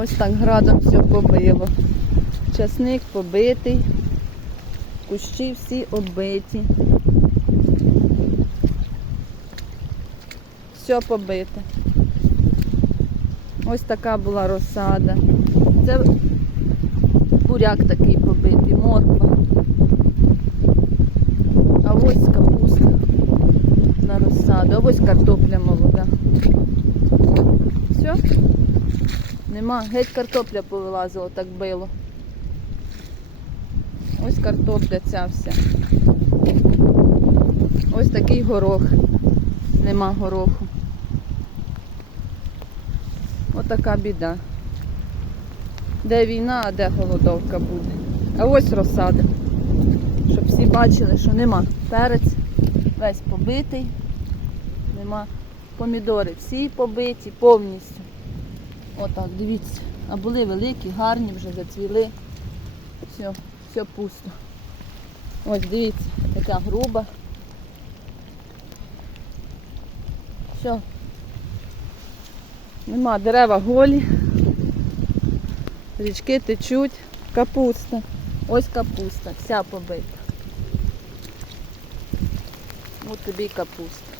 Ось так градом все побило. Часник побитий, кущі всі оббиті. Все побите. Ось така була розсада. Це буряк такий побитий, морква. А ось капуста на розсаду, а ось картопля молода. Все? Нема, геть картопля повилазила, так било. Ось картопля ця вся. Ось такий горох. Нема гороху. Отака біда. Де війна, а де голодовка буде. А ось розсада. Щоб всі бачили, що нема. Перець весь побитий. Нема. Помідори всі побиті повністю. Отак, дивіться. А були великі, гарні, вже зацвіли. Все, все пусто. Ось дивіться, така груба. Все. Нема дерева голі. Річки течуть. Капуста. Ось капуста, вся побита. Ось тобі капуста.